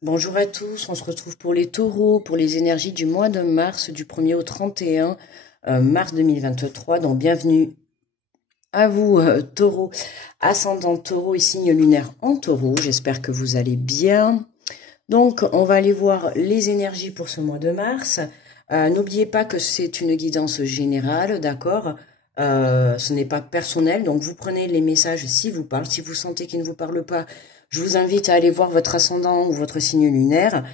Bonjour à tous, on se retrouve pour les taureaux, pour les énergies du mois de mars, du 1er au 31 mars 2023. Donc bienvenue à vous taureaux, ascendant taureau et signe lunaire en taureau. J'espère que vous allez bien. Donc on va aller voir les énergies pour ce mois de mars. N'oubliez pas que c'est une guidance générale, d'accord? Ce n'est pas personnel, donc vous prenez les messages s'ils vous parlent. Si vous sentez qu'ils ne vous parlent pas, je vous invite à aller voir votre ascendant ou votre signe lunaire.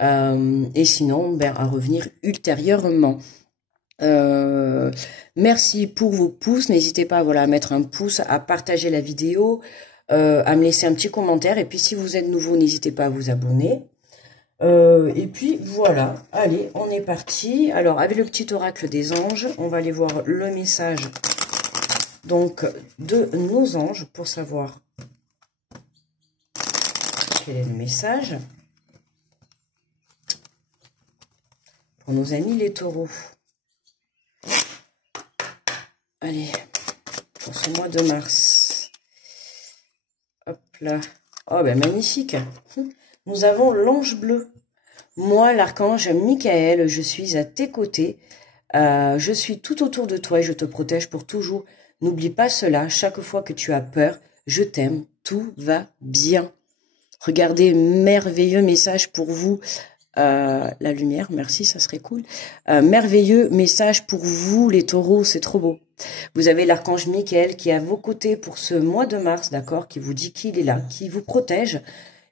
Et sinon, à revenir ultérieurement. Merci pour vos pouces. N'hésitez pas à mettre un pouce, à partager la vidéo, à me laisser un petit commentaire. Et puis si vous êtes nouveau, n'hésitez pas à vous abonner. Et puis voilà, allez, on est parti. Alors avec le petit oracle des anges, on va aller voir le message donc de nos anges pour savoir quel est le message pour nos amis les taureaux. Allez, pour ce mois de mars. Hop là. Oh ben magnifique. Nous avons l'ange bleu. Moi, l'archange Michael, je suis à tes côtés. Je suis tout autour de toi et je te protège pour toujours. N'oublie pas cela. Chaque fois que tu as peur, je t'aime. Tout va bien. Regardez, merveilleux message pour vous. La lumière, merci, ça serait cool. Merveilleux message pour vous, les taureaux, c'est trop beau. Vous avez l'archange Michael qui est à vos côtés pour ce mois de mars, d'accord, qui vous dit qu'il est là, qui vous protège.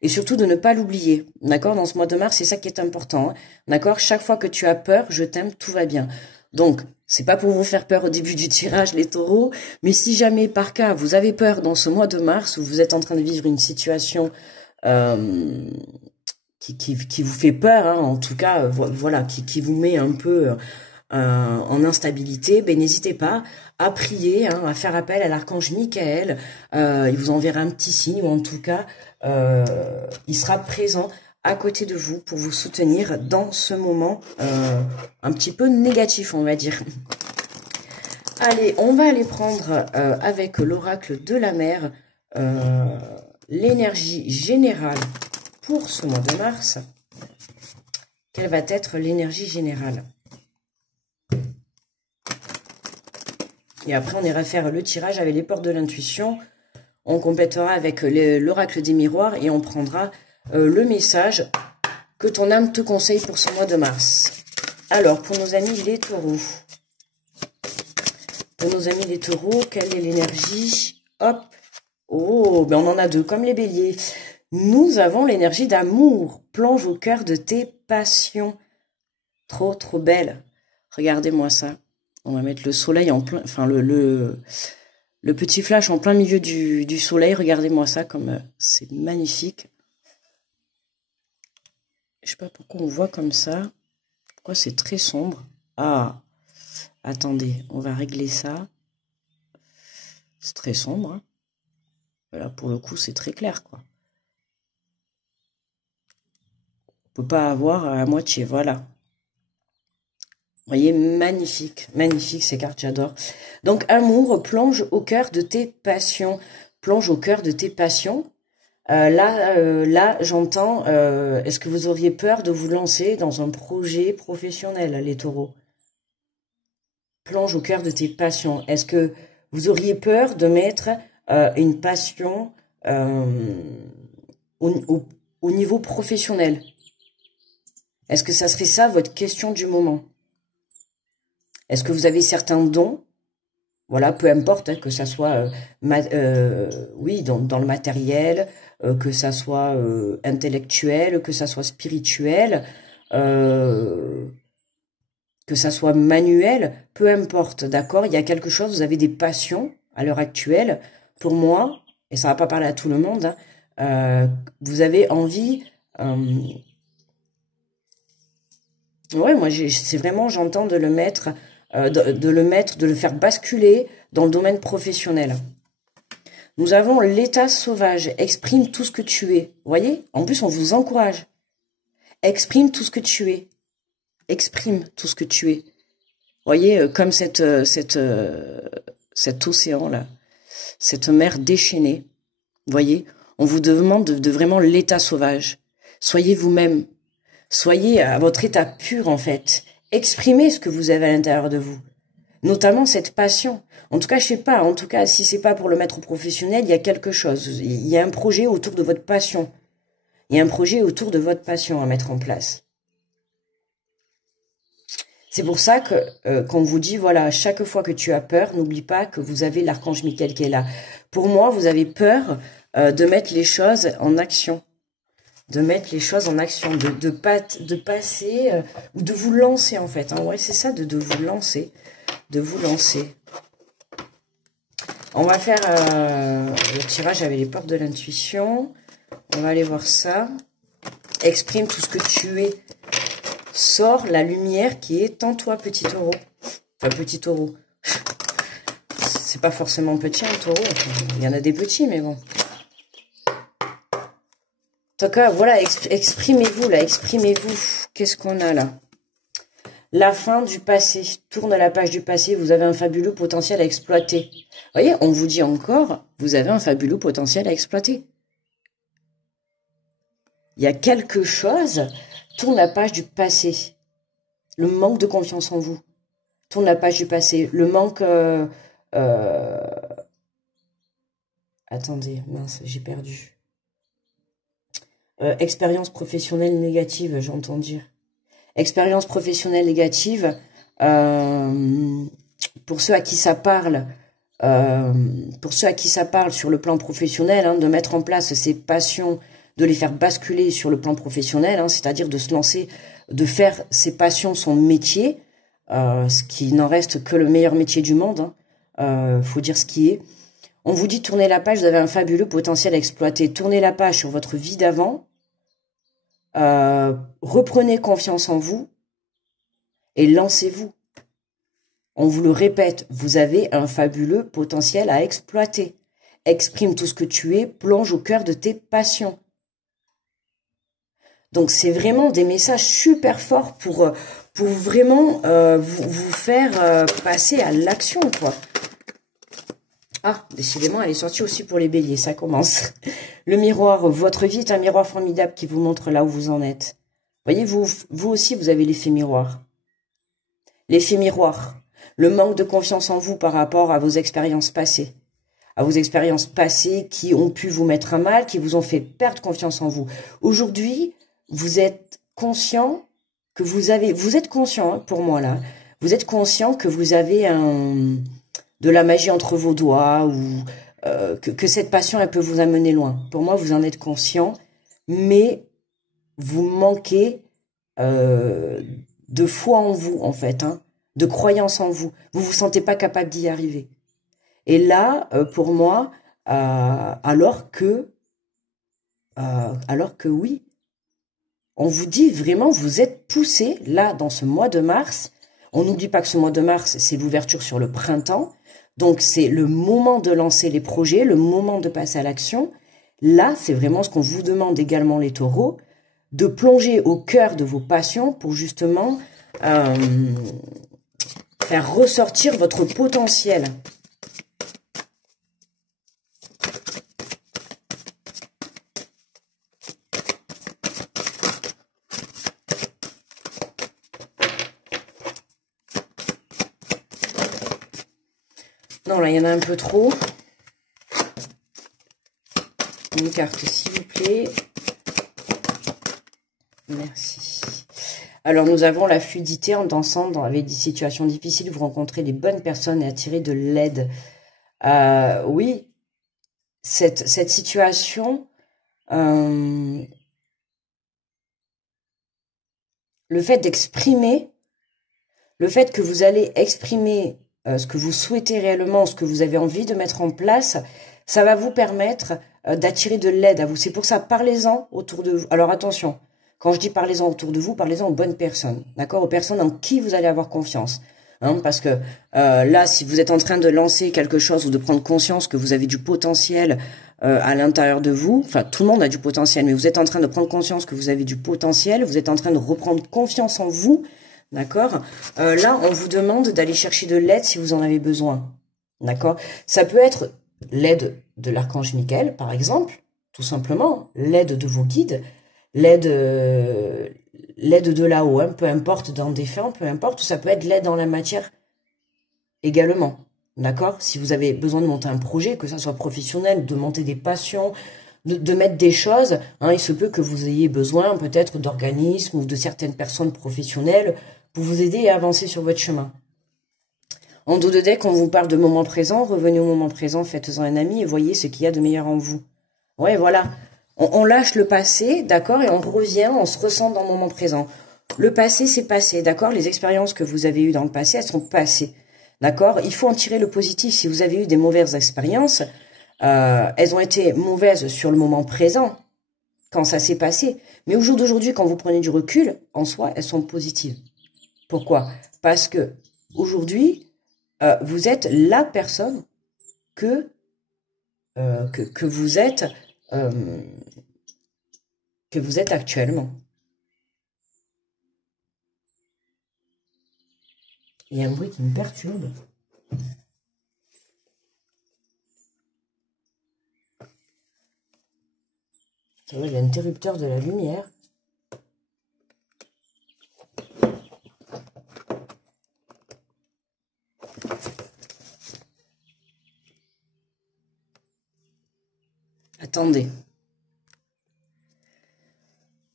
Et surtout de ne pas l'oublier, d'accord? Dans ce mois de mars, c'est ça qui est important, hein, d'accord? Chaque fois que tu as peur, je t'aime, tout va bien. Donc, c'est pas pour vous faire peur au début du tirage, les taureaux, mais si jamais, par cas, vous avez peur dans ce mois de mars, où vous êtes en train de vivre une situation qui vous fait peur, hein, en tout cas, voilà, qui vous met un peu en instabilité, ben n'hésitez pas à prier, hein, à faire appel à l'archange Michael. Il vous enverra un petit signe, ou en tout cas, il sera présent à côté de vous pour vous soutenir dans ce moment un petit peu négatif, on va dire. Allez, on va aller prendre avec l'oracle de la mer l'énergie générale pour ce mois de mars. Quelle va être l'énergie générale? Et après, on ira faire le tirage avec les portes de l'intuition. On complétera avec l'oracle des miroirs et on prendra le message que ton âme te conseille pour ce mois de mars. Alors, pour nos amis les taureaux. Pour nos amis les taureaux, quelle est l'énergie? Hop. Oh, ben on en a deux, comme les béliers. Nous avons l'énergie d'amour. Plonge au cœur de tes passions. Trop, trop belle. Regardez-moi ça. On va mettre le soleil en plein... Enfin, le petit flash en plein milieu du soleil. Regardez-moi ça comme... c'est magnifique. Je sais pas pourquoi on voit comme ça. Pourquoi c'est très sombre. Ah, attendez. On va régler ça. C'est très sombre. Hein. Là, pour le coup, c'est très clair, quoi. On peut pas avoir à moitié. Voilà. Vous voyez, magnifique, magnifique ces cartes, j'adore. Donc, amour, plonge au cœur de tes passions. Plonge au cœur de tes passions. Là, j'entends, est-ce que vous auriez peur de vous lancer dans un projet professionnel, les taureaux? Plonge au cœur de tes passions. Est-ce que vous auriez peur de mettre une passion au niveau professionnel? Est-ce que ça serait ça votre question du moment? Est-ce que vous avez certains dons? Voilà, peu importe, hein, que ça soit, oui, dans le matériel, que ça soit intellectuel, que ça soit spirituel, que ça soit manuel, peu importe, d'accord? Il y a quelque chose, vous avez des passions à l'heure actuelle. Pour moi, et ça va pas parler à tout le monde, hein, vous avez envie... ouais, moi, c'est vraiment, j'entends de le mettre... de le faire basculer dans le domaine professionnel. Nous avons l'état sauvage. Exprime tout ce que tu es. Vous voyez? En plus, on vous encourage. Exprime tout ce que tu es. Exprime tout ce que tu es. Vous voyez, comme cet océan-là. Cette mer déchaînée. Vous voyez? On vous demande de vraiment l'état sauvage. Soyez vous-même. Soyez à votre état pur, en fait. Exprimez ce que vous avez à l'intérieur de vous. Notamment cette passion. En tout cas, je sais pas, en tout cas, si c'est pas pour le mettre au professionnel, il y a quelque chose. Il y a un projet autour de votre passion. Il y a un projet autour de votre passion à mettre en place. C'est pour ça que qu'on vous dit, voilà, chaque fois que tu as peur, n'oublie pas que vous avez l'archange Michael qui est là. Pour moi, vous avez peur de mettre les choses en action. De mettre les choses en action, de passer, ou de vous lancer en fait. Hein. Ouais, c'est ça, de vous lancer. De vous lancer. On va faire le tirage avec les portes de l'intuition. On va aller voir ça. Exprime tout ce que tu es. Sors la lumière qui est en toi, petit taureau. Enfin, petit taureau. C'est pas forcément petit, un taureau. Il y en a des petits, mais bon. En tout cas, voilà, exprimez-vous, là, exprimez-vous. Qu'est-ce qu'on a, là? La fin du passé. Tourne la page du passé. Vous avez un fabuleux potentiel à exploiter. Vous voyez, on vous dit encore, vous avez un fabuleux potentiel à exploiter. Il y a quelque chose. Tourne la page du passé. Le manque de confiance en vous. Tourne la page du passé. Le manque... Attendez, mince, j'ai perdu. Expérience professionnelle négative, j'entends dire. Expérience professionnelle négative, pour ceux à qui ça parle, sur le plan professionnel, hein, de mettre en place ces passions, de les faire basculer sur le plan professionnel, hein, c'est-à-dire de se lancer, de faire ses passions son métier, ce qui n'en reste que le meilleur métier du monde, hein, faut dire ce qui est. On vous dit tournez la page, vous avez un fabuleux potentiel à exploiter. Tournez la page sur votre vie d'avant. Reprenez confiance en vous et lancez-vous. On vous le répète, vous avez un fabuleux potentiel à exploiter. Exprime tout ce que tu es, plonge au cœur de tes passions. Donc c'est vraiment des messages super forts pour vraiment vous faire passer à l'action, quoi. Ah, décidément, elle est sortie aussi pour les béliers, ça commence. Le miroir, votre vie est un miroir formidable qui vous montre là où vous en êtes. Voyez, vous aussi, vous avez l'effet miroir. L'effet miroir, le manque de confiance en vous par rapport à vos expériences passées. À vos expériences passées qui ont pu vous mettre à mal, qui vous ont fait perdre confiance en vous. Aujourd'hui, vous êtes conscient que vous êtes conscient, hein, pour moi là, vous êtes conscient que vous avez de la magie entre vos doigts ou que cette passion, elle peut vous amener loin. Pour moi, vous en êtes conscient, mais vous manquez de foi en vous, en fait, hein, de croyance en vous. Vous vous sentez pas capable d'y arriver. Et là, pour moi, alors que oui, on vous dit vraiment, vous êtes poussé, là, dans ce mois de mars. On n'oublie pas que ce mois de mars, c'est l'ouverture sur le printemps. Donc, c'est le moment de lancer les projets, le moment de passer à l'action. Là, c'est vraiment ce qu'on vous demande également, les taureaux, de plonger au cœur de vos passions pour justement faire ressortir votre potentiel. Non, là, il y en a un peu trop. Une carte, s'il vous plaît. Merci. Alors, nous avons la fluidité en dansant avec des situations difficiles. Vous rencontrez les bonnes personnes et attirez de l'aide. Oui, cette situation, le fait d'exprimer, le fait que vous allez exprimer ce que vous souhaitez réellement, ce que vous avez envie de mettre en place, ça va vous permettre d'attirer de l'aide à vous. C'est pour ça, parlez-en autour de vous. Alors attention, quand je dis parlez-en autour de vous, parlez-en aux bonnes personnes, d'accord, aux personnes en qui vous allez avoir confiance. Hein, parce que là, si vous êtes en train de lancer quelque chose ou de prendre conscience que vous avez du potentiel à l'intérieur de vous, enfin tout le monde a du potentiel, mais vous êtes en train de prendre conscience que vous avez du potentiel, vous êtes en train de reprendre confiance en vous, d'accord. Là, on vous demande d'aller chercher de l'aide si vous en avez besoin, d'accord. Ça peut être l'aide de l'archange Michael, par exemple, tout simplement, l'aide de vos guides, l'aide l'aide de là-haut, hein, peu importe dans des fermes, peu importe, ça peut être l'aide dans la matière également. D'accord? Si vous avez besoin de monter un projet, que ça soit professionnel, de monter des passions, de mettre des choses, hein, il se peut que vous ayez besoin peut-être d'organismes ou de certaines personnes professionnelles pour vous aider à avancer sur votre chemin. En dos de deck, on vous parle de moment présent, revenez au moment présent, faites-en un ami et voyez ce qu'il y a de meilleur en vous. Ouais, voilà. On lâche le passé, d'accord, et on revient, on se ressent dans le moment présent. Le passé, c'est passé, d'accord? Les expériences que vous avez eues dans le passé, elles sont passées, d'accord? Il faut en tirer le positif. Si vous avez eu des mauvaises expériences, elles ont été mauvaises sur le moment présent, quand ça s'est passé. Mais au jour d'aujourd'hui, quand vous prenez du recul, en soi, elles sont positives. Pourquoi? Parce que aujourd'hui, vous êtes la personne que vous êtes actuellement. Il y a un bruit qui me perturbe. Ça va, l'interrupteur de la lumière. Attendez.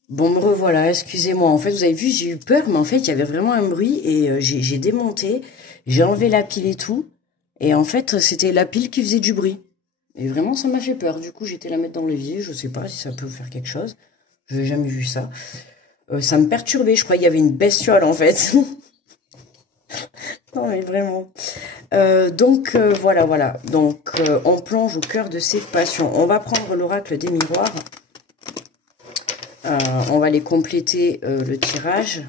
Bon, me revoilà, excusez-moi. En fait, vous avez vu, j'ai eu peur, mais en fait, il y avait vraiment un bruit et j'ai démonté, j'ai enlevé la pile et tout. Et en fait, c'était la pile qui faisait du bruit. Et vraiment, ça m'a fait peur. Du coup, j'ai été la mettre dans l'évier. Je sais pas si ça peut faire quelque chose. Je n'ai jamais vu ça. Ça me perturbait. Je croyais qu'il y avait une bestiole, en fait. Non, mais vraiment. Donc, voilà. Donc, on plonge au cœur de ses passions. On va prendre l'oracle des miroirs. On va les compléter le tirage.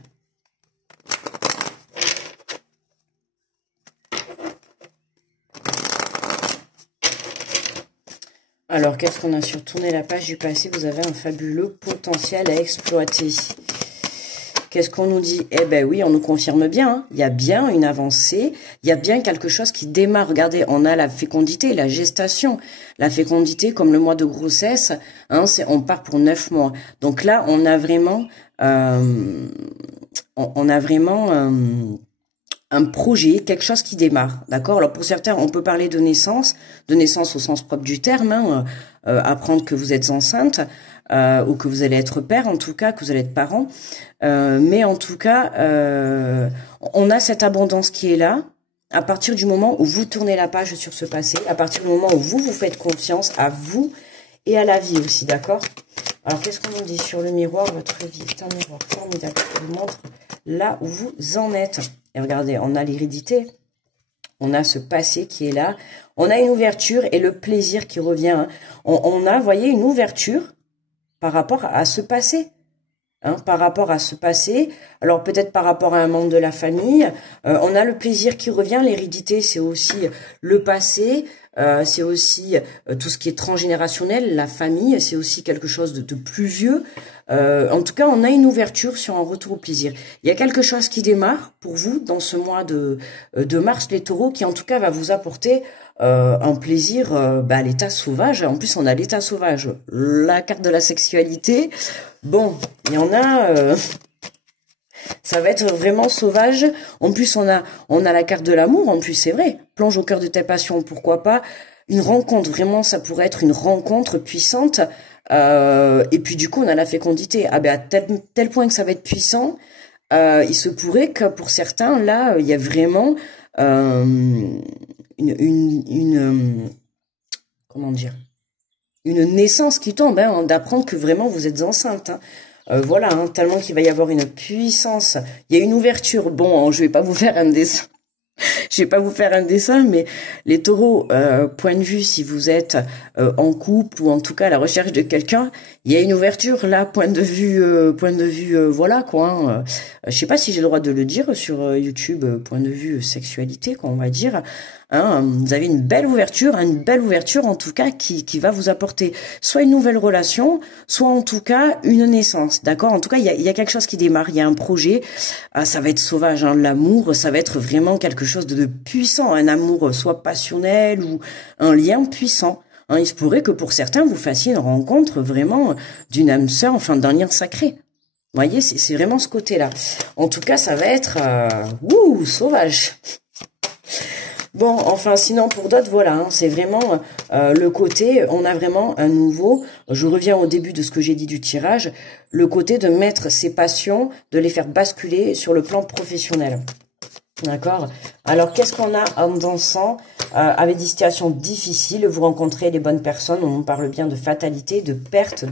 Alors, qu'est-ce qu'on a sur tourner la page du passé? Vous avez un fabuleux potentiel à exploiter. Qu'est-ce qu'on nous dit? Eh ben oui, on nous confirme bien. Hein. Il y a bien une avancée. Il y a bien quelque chose qui démarre. Regardez, on a la fécondité, la gestation. La fécondité, comme le mois de grossesse, hein, on part pour 9 mois. Donc là, on a vraiment, un projet, quelque chose qui démarre, d'accord? Alors pour certains, on peut parler de naissance au sens propre du terme, hein, apprendre que vous êtes enceinte, ou que vous allez être père, en tout cas, que vous allez être parent. Mais en tout cas, on a cette abondance qui est là, à partir du moment où vous tournez la page sur ce passé, à partir du moment où vous faites confiance à vous et à la vie aussi, d'accord? Alors, qu'est-ce qu'on nous dit sur le miroir? Votre vie est un miroir formidable qui vous montre là où vous en êtes. Et regardez, on a l'hérédité, on a ce passé qui est là, on a une ouverture et le plaisir qui revient. Hein. On a, vous voyez, une ouverture par rapport à ce passé. Hein, par rapport à ce passé, alors peut-être par rapport à un membre de la famille, on a le plaisir qui revient, l'hérédité c'est aussi le passé, c'est aussi tout ce qui est transgénérationnel, la famille, c'est aussi quelque chose de plus vieux. En tout cas, on a une ouverture sur un retour au plaisir. Il y a quelque chose qui démarre pour vous dans ce mois de mars, les taureaux, qui en tout cas va vous apporter un plaisir à l'état sauvage. En plus, on a l'état sauvage, la carte de la sexualité. Bon, il y en a... ça va être vraiment sauvage. En plus, on a la carte de l'amour. En plus, c'est vrai. Plonge au cœur de tes passions, pourquoi pas. Une rencontre, vraiment, ça pourrait être une rencontre puissante. Et puis, du coup, on a la fécondité. Ah ben, à tel point que ça va être puissant, il se pourrait que pour certains, là, il y a vraiment comment dire, une naissance qui tombe, hein, d'apprendre que vraiment vous êtes enceinte. Hein. Voilà, hein, tellement qu'il va y avoir une puissance. Il y a une ouverture. Bon, je vais pas vous faire un dessin. Je vais pas vous faire un dessin, mais les taureaux, point de vue, si vous êtes en couple ou en tout cas à la recherche de quelqu'un, il y a une ouverture là, point de vue, voilà quoi. Hein. Je sais pas si j'ai le droit de le dire sur YouTube, point de vue sexualité, quoi, on va dire. Hein, vous avez une belle ouverture en tout cas qui va vous apporter soit une nouvelle relation, soit en tout cas une naissance, d'accord? En tout cas, il y a quelque chose qui démarre, il y a un projet, ça va être sauvage, hein, l'amour, ça va être vraiment quelque chose de puissant, un amour soit passionnel ou un lien puissant. Hein, il se pourrait que pour certains, vous fassiez une rencontre vraiment d'une âme sœur, enfin d'un lien sacré. Vous voyez, c'est vraiment ce côté-là. En tout cas, ça va être sauvage. Bon, enfin, sinon, pour d'autres, voilà, hein, c'est vraiment le côté, on a vraiment un nouveau, je reviens au début de ce que j'ai dit du tirage, le côté de mettre ses passions, de les faire basculer sur le plan professionnel. D'accord? Alors, qu'est-ce qu'on a en dansant avec des situations difficiles, vous rencontrez les bonnes personnes, on nous parle bien de fatalité, de perte,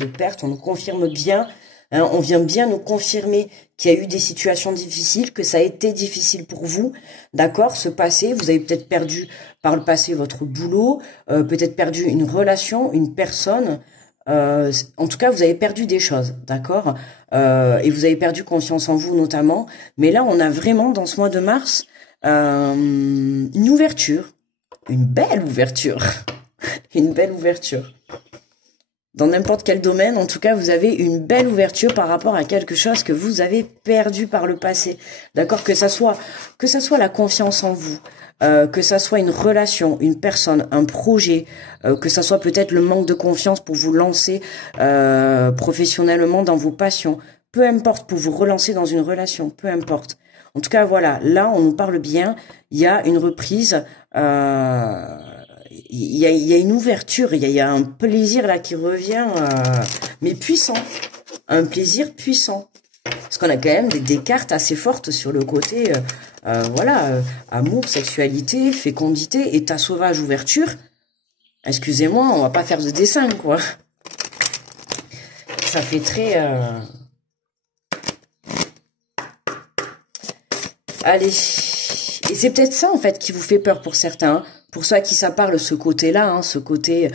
on nous confirme bien, hein, on vient bien nous confirmer qu'il y a eu des situations difficiles, que ça a été difficile pour vous, d'accord? Ce passé, vous avez peut-être perdu par le passé votre boulot, peut-être perdu une relation, une personne, en tout cas, vous avez perdu des choses, d'accord? Et vous avez perdu confiance en vous notamment. Mais là, on a vraiment, dans ce mois de mars, une ouverture. Une belle ouverture. Une belle ouverture. Dans n'importe quel domaine, en tout cas, vous avez une belle ouverture par rapport à quelque chose que vous avez perdu par le passé. D'accord? Que ça soit la confiance en vous, que ça soit une relation, une personne, un projet, que ça soit peut-être le manque de confiance pour vous lancer professionnellement dans vos passions. Peu importe, pour vous relancer dans une relation, peu importe. En tout cas, voilà, là, on nous parle bien, il y a une reprise, il y a une ouverture, il y a un plaisir là qui revient, mais puissant. Un plaisir puissant. Parce qu'on a quand même des cartes assez fortes sur le côté, amour, sexualité, fécondité, état sauvage, ouverture. Excusez-moi, on va pas faire de dessin, quoi. Ça fait très... Allez. Et c'est peut-être ça, en fait, qui vous fait peur pour certains. Hein. Pour ceux à qui ça parle, ce côté-là, hein, ce côté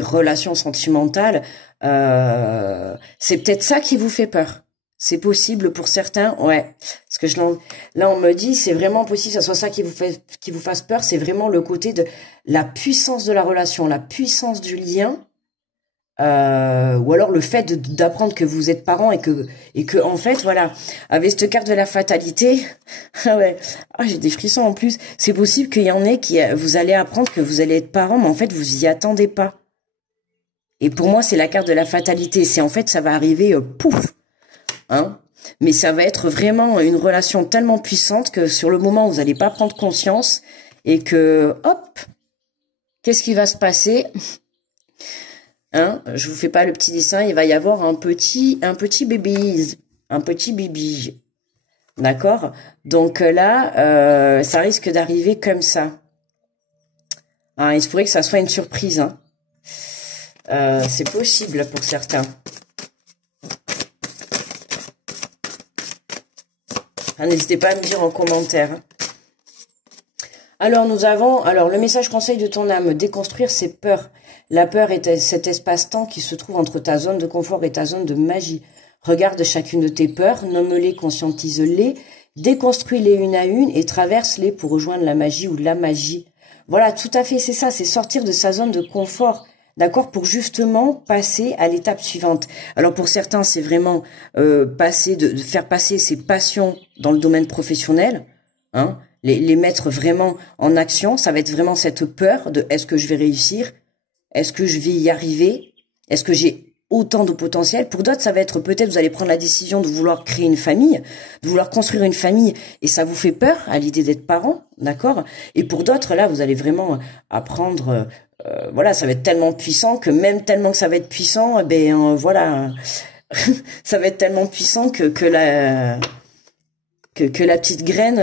relation sentimentale, c'est peut-être ça qui vous fait peur. C'est possible pour certains, ouais. Parce que là, on me dit, c'est vraiment possible que ce soit ça qui vous fasse peur. C'est vraiment le côté de la puissance de la relation, la puissance du lien. Ou alors le fait d'apprendre que vous êtes parents et que en fait voilà, avec cette carte de la fatalité, j'ai des frissons en plus. C'est possible qu'il y en ait qui vous allez apprendre que vous allez être parents, mais en fait vous y attendez pas. Et pour moi c'est la carte de la fatalité. C'est en fait ça va arriver pouf, hein. Mais ça va être vraiment une relation tellement puissante que sur le moment vous allez pas prendre conscience et que hop, qu'est-ce qui va se passer? Hein, je vous fais pas le petit dessin, il va y avoir un petit bébé, d'accord? Donc là, ça risque d'arriver comme ça. Hein, il se pourrait que ça soit une surprise. Hein. C'est possible pour certains. Hein, n'hésitez pas à me dire en commentaire. Alors nous avons, le message conseil de ton âme, déconstruire ses peurs. La peur est cet espace-temps qui se trouve entre ta zone de confort et ta zone de magie. Regarde chacune de tes peurs, nomme-les, conscientise-les, déconstruis-les une à une et traverse-les pour rejoindre la magie ou la magie. Voilà, tout à fait, c'est ça, c'est sortir de sa zone de confort, d'accord, pour justement passer à l'étape suivante. Alors pour certains, c'est vraiment de faire passer ses passions dans le domaine professionnel, hein, les mettre vraiment en action. Ça va être vraiment cette peur de est-ce que je vais réussir? Est-ce que je vais y arriver? Est-ce que j'ai autant de potentiel? Pour d'autres, ça va être peut-être vous allez prendre la décision de vouloir créer une famille, de vouloir construire une famille, et ça vous fait peur à l'idée d'être parent, d'accord? Et pour d'autres, là, vous allez vraiment apprendre, voilà, ça va être tellement puissant que même tellement que ça va être puissant, voilà, ça va être tellement puissant que la petite graine,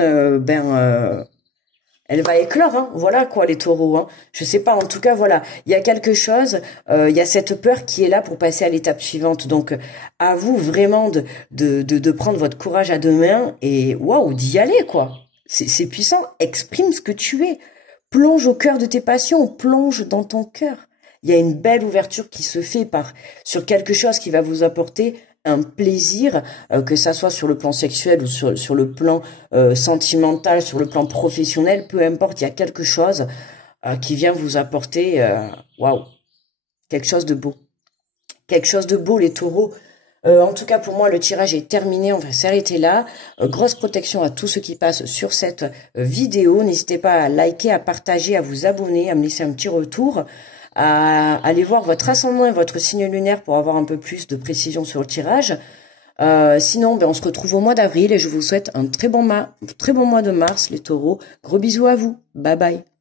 elle va éclore, hein. Voilà quoi les taureaux. Hein. Je sais pas, en tout cas voilà, il y a quelque chose, il y a cette peur qui est là pour passer à l'étape suivante. Donc à vous vraiment de prendre votre courage à deux mains et waouh, d'y aller quoi. C'est puissant. Exprime ce que tu es. Plonge au cœur de tes passions, plonge dans ton cœur. Il y a une belle ouverture qui se fait sur quelque chose qui va vous apporter un plaisir, que ça soit sur le plan sexuel ou sur le plan sentimental, sur le plan professionnel, peu importe, il y a quelque chose qui vient vous apporter, waouh, quelque chose de beau. Quelque chose de beau, les taureaux. En tout cas, pour moi, le tirage est terminé. On va s'arrêter là. Grosse protection à tous ceux qui passent sur cette vidéo. N'hésitez pas à liker, à partager, à vous abonner, à me laisser un petit retour, à aller voir votre ascendant et votre signe lunaire pour avoir un peu plus de précision sur le tirage. Sinon, on se retrouve au mois d'avril et je vous souhaite un très bon mois de mars, les taureaux. Gros bisous à vous. Bye bye.